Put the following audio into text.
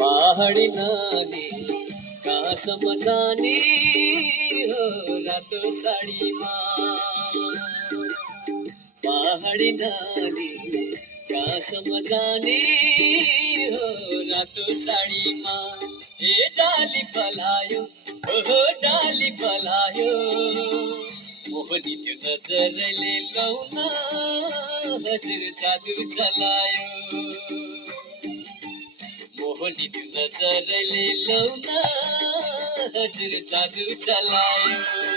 पहाडी नानी कहाँसम्म जाने हो रातो साडीमा। पहाडी नानी कहाँसम्म जाने हो रातो साडीमा। ए डाली पलायो ओहो डाली पलायो, मोहनी त्यो नजरले लौन हजुर जादु चलायो। मोहनी त्यो नजरले लौन हजुर जादु चलायो।